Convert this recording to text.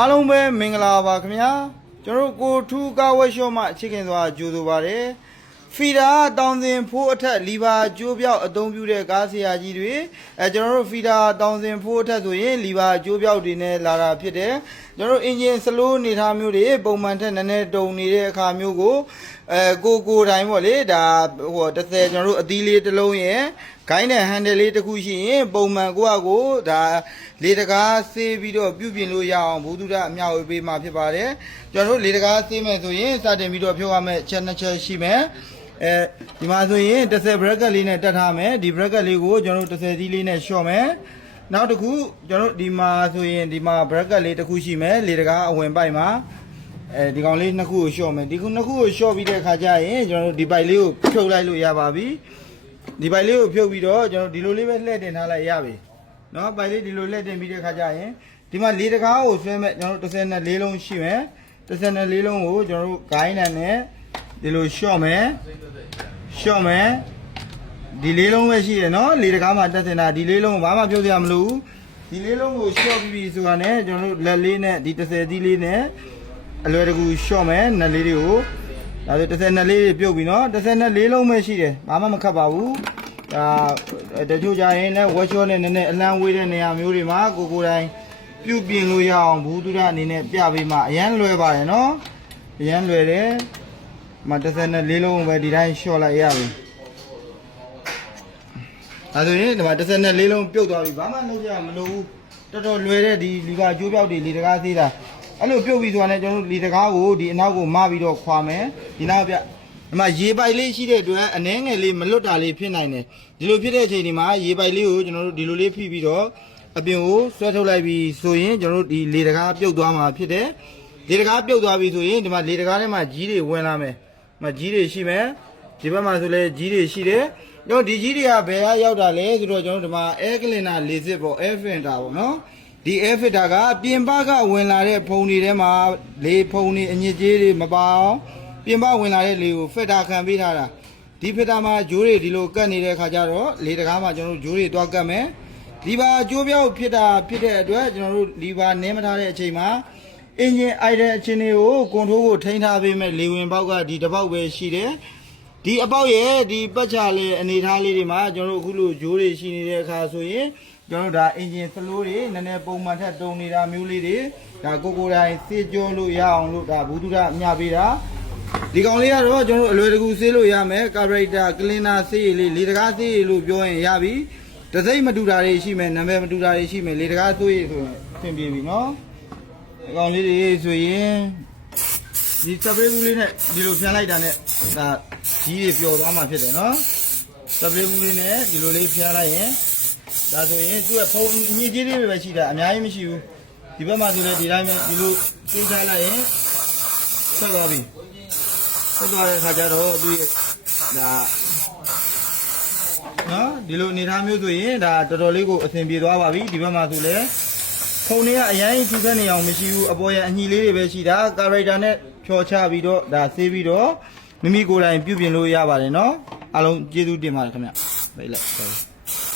အားလုံးပဲမင်္ဂလာပါခင်ဗျာကျွန်တော်ကိုထူးကားဝက်ရှော့မှအချစ်ခင်စွာကြိုဆိုပါတယ်ဖီတာတောင်စင်ဖိုးအထက်လီဘာကျိုးပြောက်အသုံးပြုတဲ့ကားဆရာကြီးတွေကျွန်တော်တို့ဖီတာတောင်စင်ဖိုးအထက်ဆိုရင်လီဘာကျိုးပြောက်တွေနဲ့လာတာဖြစ်တယ်ကျွန်တော်တို့အင်ဂျင်စလိုးနေထားမျိုးတွေပုံမှန်ထက်နည်းနည်းတုံနေတဲ့အခါမျိုးကိုကိုတိုင်းပေါ့လေဒါဟို30ကျွန်တော်တို့အသီးလေးတစ်လုံးရဲ့ခိုင်းတဲ့ဟန်တယ်လေးတစ်ခုရှိရင်ပုံမှန်ကိုဒါလေတကားဆေးပြီးတော့ပြုပြင်လို့ရအောင်ဘုဒ္ဓအမြောက်ဝေးပေးမှာဖြစ်ပါတယ်ကျွန်တော်တို့လေတကားဆေးမယ်ဆိုရင်စတင်ပြီးတော့ဖြုတ်ရမယ်ချက်နှစ်ချက်ရှိမယ်ဒီမှာဆိုရင်30 bracket လေးနဲ့တက်ထားမယ်ဒီ bracket လေးကိုကျွန်တော်တို့30စီးလေးနဲ့လျှော့မယ်နောက်တစ်ခုကျွန်တော်တို့ဒီမှာဆိုရင်ဒီမှာ bracket လေးတစ်ခုရှိမယ်လေတကားအဝင်ပိုက်မှာဒီကောင်လေးနှစ်ခုကိုလျှော့မယ်ဒီခုနှစ်ခုကိုလျှော့ပြီးတဲ့အခါကျရင်ကျွန်တော်တို့ဒီပိုက်လေးကိုဖြုတ်လိုက်လို့ရပါပြီဒီပိုက်လေးကိုဖြုတ်ပြီးတော့ကျွန်တော်ဒီလိုလေးပဲလှည့်တင်ထားလိုက်ရပြီနော်ပိုက်လေးဒီလိုလှည့်တင်ပြီးတဲ့အခါကျရင်ဒီမှာလေတကားကိုဆွဲမဲ့ကျွန်တော်တို့34လုံးရှိမယ်34လုံးကိုကျွန်တော်တို့ဂိုင်းနဲ့ဒီလိုလျှော့မယ်ဒီလေးလုံးပဲရှိရနော်လေတကားမှာတက်တင်တာဒီလေးလုံးဘာမှပြုတ်စရာမလိုဘူးဒီလေးလုံးကိုလျှော့ပြီးပြီဆိုတာနဲ့ကျွန်တော်တို့လက်လေးနဲ့ဒီ30စီးလေးနဲ့အလွယ်တကူလျှော့မယ်နှစ်လေးတွေကိုဒါဆို32လေးတွေပြုတ်ပြီနော်34လုံးပဲရှိတယ်ဘာမှမခတ်ပါဘူးဒါတချို့ကြရင်လည်းဝက်ချောနဲ့နည်းနည်းအလံဝေးတဲ့နေရာမျိုးတွေမှာကိုတိုင်းပြုတ်ပြင်လို့ရအောင်ဘူးသူရအနေနဲ့ပြပေးမှအရန်လွယ်ပါတယ်နော်အရန်လွယ်တယ်မ34လုံးပဲဒီတိုင်းလျှော့လိုက်ရပြီဒါဆိုရင်ဒီမှာ34လုံးပြုတ်သွားပြီဘာမှလုပ်ကြမလို့တော်တော်လွယ်တဲ့ဒီလီဘာကျိုးပြောက်တွေလီတကားသေးတာအဲ့လိုပြုတ်ပြီးဆိုတာနဲ့ကျွန်တော်တို့လီတကားကိုဒီအနောက်ကိုမပြီးတော့ခွာမယ်ဒီနောက်ပြဒီမှာရေပိုက်လေးရှိတဲ့အတွက်အနှဲငယ်လေးမလွတ်တာလေးဖြစ်နိုင်တယ်ဒီလိုဖြစ်တဲ့အချိန်ဒီမှာရေပိုက်လေးကိုကျွန်တော်တို့ဒီလိုလေးဖိပြီးတော့အပြင်ကိုဆွဲထုတ်လိုက်ပြီးဆိုရင်ကျွန်တော်တို့ဒီလေတကားပြုတ်သွားမှာဖြစ်တယ်လေတကားပြုတ်သွားပြီဆိုရင်ဒီမှာလေတကားထဲမှာကြီးတွေဝင်လာမယ်ကြီးတွေရှိမယ်ဒီဘက်မှာဆိုလဲကြီးတွေရှိတယ်ကျွန်တော်ဒီကြီးတွေကဘယ်ကရောက်တာလဲဆိုတော့ကျွန်တော်ဒီမှာ air cleaner ၄စစ်ပေါ့ air filter ပေါ့နော်ဒီ air filter ကပြင်ပကဝင်လာတဲ့ဖုံတွေထဲမှာလေဖုံတွေအညစ်အကြေးတွေမပါအောင်ပြင်ပဝင်လာတဲ့လေကို filter ခံပေးထားတာဒီ filter မှာဂျိုးတွေဒီလိုကတ်နေတဲ့ခါကျတော့လေတကားမှာကျွန်တော်တို့ဂျိုးတွေတွားကတ်မယ်ဒီပါအကျိုးပြောက်ဖြစ်တဲ့အတွက်ကျွန်တော်တို့ဒီပါနင်းမထားတဲ့အချိန်မှာအင်ဂျင်အိုက်တဲ့အချင်းတွေကိုကွန်ထရိုးကိုထိန်းထားပေးမဲ့လေဝင်ပေါက်ကဒီတစ်ပေါက်ပဲရှိတယ်ဒီအပေါက်ရဲ့ဒီပတ်ချလေးအနေထားလေးတွေမှာကျွန်တော်တို့အခုလိုဂျိုးတွေရှိနေတဲ့အခါဆိုရင်ကျွန်တော်တို့ဒါအင်ဂျင်စလိုးတွေနည်းနည်းပုံမှန်ထက်တုံနေတာမျိုးလေးတွေဒါကိုတိုင်းစေးကြောလို့ရအောင်လို့ဒါဘူးသူရအမြပေးတာဒီကောင်လေးကတော့ကျွန်တော်တို့အလွယ်တကူဆေးလို့ရမယ်ကာဘရိတာကလင်နာဆေးရည်လေးလေတကားဆေးရည်လို့ပြောရင်ရပြီတစိမ့်မတူတာတွေရှိမယ်နာမည်မတူတာတွေရှိမယ်လေတကားဆေးရည်ဆိုရင်အဆင်ပြေပြီနော်ဒီကောင်လေးတွေဆိုရင်ဒီစပရေးဘူးလေးနဲ့ဒီလိုဖြန်းလိုက်တာနဲ့ဒါကြီးတွေပျော်သွားမှာဖြစ်တယ်နော်စပရေးဘူးလေးနဲ့ဒီလိုလေးဖြန်းလိုက်ရင်ဒါဆိုရင်သူ့ရဲ့ဖုံးညစ်ကြေးလေးပဲရှိတာအများကြီးမရှိဘူးဒီဘက်မှာဆိုလည်းဒီတိုင်းပဲဒီလိုသိချလိုက်ရင်ဆက်သွားပြီဆက်သွားတဲ့အခါကျတော့သူရဲ့ဒါနော်ဒီလိုအနေထားမျိုးဆိုရင်ဒါတော်တော်လေးကိုအဆင်ပြေသွားပါပြီဒီဘက်မှာဆိုလည်းဖုံတွေကအရင်ထူးဆန်းနေအောင်မရှိဘူးအပေါ်ရအညီလေးတွေပဲရှိတာကာရိုက်တာနဲ့ဖြော်ချပြီးတော့ဒါဆေးပြီးတော့မိမိကိုယ်တိုင်ပြုပြင်လို့ရပါတယ်နော်အားလုံးကျေးဇူးတင်ပါတယ်ခင်ဗျပြေးလိုက်